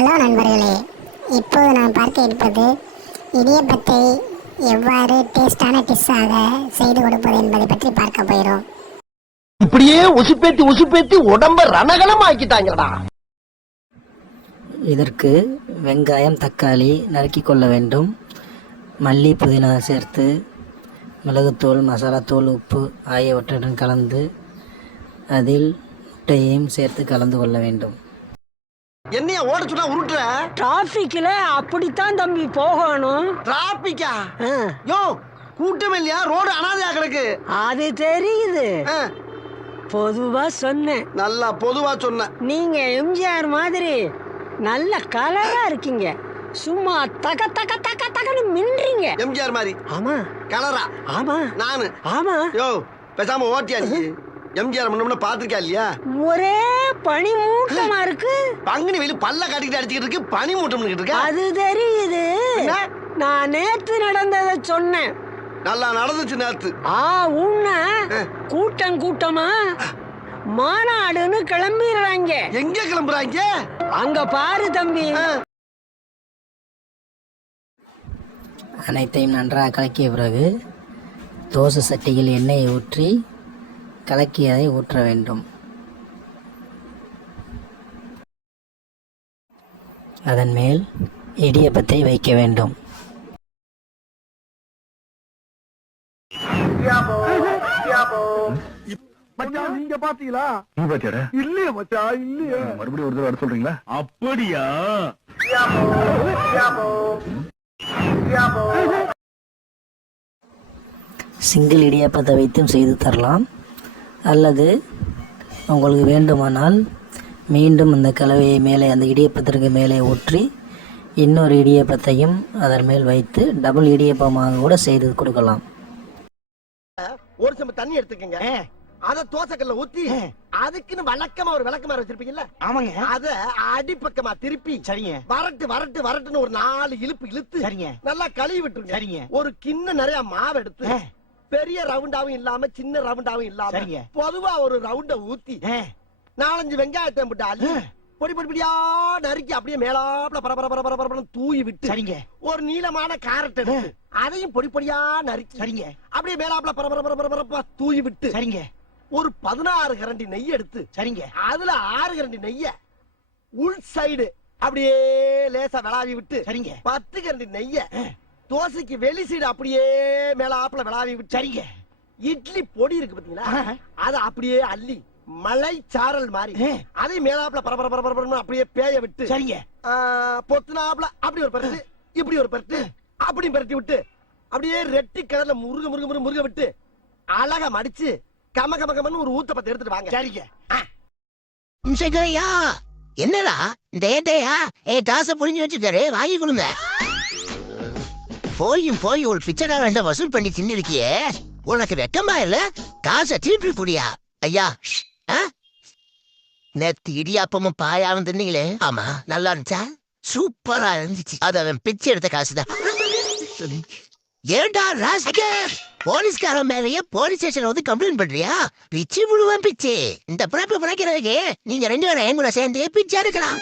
Hello நண்பர்களே, இப்போது நாம் பார்க்க இருப்பது இடியப்பத்தை எவ்வாறு டேஸ்டான டிஷ்ஷாக செய்து கொடுப்பது என்பதை பற்றி பார்க்க போகிறோம். இப்படியே உசுப்பேத்தி உசுப்பேத்தி உடம்ப ரணகலம் ஆக்கிட்டாங்கடா. இதற்கு வெங்காயம் தக்காளி நறுக்கி கொள்ள வேண்டும். மல்லி புதினா சேர்த்து மிளகுத்தூள் மசாலாத்தூள் உப்பு ஆகியவற்றுடன் கலந்து அதில் முட்டையையும் சேர்த்து கலந்து கொள்ள வேண்டும். என்னைய ஓட சொன்னா உருட்டுற? டிராபிக்ல அப்படித்தான் தம்பி போகணும். டிராபிக்கா? யோ, கூட்டம் இல்லையா? ரோடு அனாதையா கிடக்கு. அது தெரியுது. பொதுவா சொன்னேன். நல்லா பொதுவா சொன்ன. நீங்க எம்ஜிஆர் மாதிரி நல்ல கலரா இருக்கீங்க. சும்மா தக தக தக தகன்னு மின்றீங்க. எம்ஜிஆர் மாதிரி? ஆமா. கலரா? ஆமா. நானு? ஆமா. யோ, பேசாம ஓட்டியா நீ? எம்ஜிஆர் முன்ன பாத்துருக்கா இல்லையா? ஒரே பனி மூட்டமா இருக்கு. பங்குனி வெயில பல்ல காட்டிக்கிட்டு அடிச்சுக்கிட்டு இருக்கு, பனி மூட்டம் இருக்கு. அது தெரியுது. நான் நேத்து நடந்ததை சொன்னேன். நல்லா நடந்துச்சு நேத்து. உன்ன கூட்டம் கூட்டமா மாநாடுன்னு கிளம்பிடுறாங்க. எங்க கிளம்புறாங்க? அங்க பாரு தம்பி. அனைத்தையும் நன்றாக கலக்கிய பிறகு தோசை சட்டியில் எண்ணெயை ஊற்றி கலக்கியதை ஊற்ற வேண்டும். அதன் மேல் இடியப்பத்தை வைக்க வேண்டும். நீங்க பாத்தீங்களா? இல்லையா மச்சா, இல்லையா? மறுபடியும் ஒரு தடவை சொல்றீங்களா? அப்படியா? சிங்கிள் இடியப்பத்தை வைத்தும் செய்து தரலாம். அல்லது உங்களுக்கு வேண்டுமானால் மீண்டும் அந்த கலவையை மேலே அந்த இடியப்பத்திற்கு மேலே ஊற்றி இன்னொரு இடியப்பத்தையும் அதன் மேல் வைத்து டபுள் இடியப்பமாக கூட செய்து கொடுக்கலாம். ஒரு சம தண்ணி எடுத்துக்கங்க. அத தோசைக்கல்ல ஊத்தி அதுக்குன்னு வழக்கமா ஒரு விளக்கமாறு வச்சிருப்பீங்கல்ல? ஆமாங்க. அத அடிப்பக்கமா திருப்பி சரிங்க வரட்டு வரட்டு வரட்டுன்னு ஒரு 4 இழுப்பு இழுத்து சரிங்க நல்லா கழுவி விட்டுருங்க. சரிங்க. ஒரு கிண்ண நிறைய மாவு எடுத்து பெரிய ரவுண்டாவும் இல்லாம சின்ன ரவுண்டாவும் இல்லாம சரிங்க பொதுவா ஒரு ரவுண்ட ஊத்தி 4-5 வெங்காயத்தை போட்டு அள்ளி பொடி பொடி பொடியா நறுக்கி அப்படியே மேலாப்ல பரபர தூவி விட்டு சரிங்க ஒரு நீளமான கேரட் எடுத்து அதையும் பொடி பொடியா நறுக்கி சரிங்க அப்படியே மேலாப்ல பரபர தூவி விட்டு சரிங்க ஒரு 16 கரண்டி நெய் எடுத்து சரிங்க அதுல 6 கரண்டி நெய்ய உள் சைடு அப்படியே லேசா விளாவி விட்டு சரிங்க 10 கரண்டி நெய்ய தோசைக்கு வெளி சைடு அப்படியே மேலாப்ல விளாவி விட்டு சரிங்க இட்லி பொடி இருக்கு பாத்தீங்களா, அத அப்படியே அள்ளி மலை சாரல் மாதிரி அதை மேலாப்ல பரபர அப்படியே பேய விட்டு சரிங்க பொத்துனாப்ல அப்படி ஒரு பரட்டு இப்படி ஒரு பரட்டு அப்படி பரட்டி விட்டு அப்படியே ரெட்டி கலர்ல முருக விட்டு அழகா மடிச்சு கம கம கமன்னு ஒரு ஊத்தப்பத்தை எடுத்துட்டு வாங்க. சரிங்க. என்னடா இந்த ஏட்டையா டாச புரிஞ்சு வச்சுக்காரு, வாங்கி கொடுங்க. போய் ஒரு பிச்சைக்காரன் வசூல் பண்ணி தின்னிருக்கியே, உனக்கு வெக்கமா இல்ல? காசை திருப்பி புடியா ஐயா. நேத்து இடியாப்பமும் பாயாவும் தின்னீங்களே, ஆமா நல்லா இருந்துச்சா? சூப்பரா இருந்துச்சு. அது அவன் பிச்சை எடுத்த காசுதான். ஏண்டா ராஸ்கல், போலீஸ்காரன் மேலேயே போலீஸ் ஸ்டேஷன் வந்து கம்ப்ளைண்ட் பண்றியா? பிச்சு முழுவன் பிச்சு. இந்த பிறப்பு பிறக்கிறதுக்கு நீங்க 2 பேரும் என் கூட சேர்ந்து பிச்சை எடுக்கலாம்.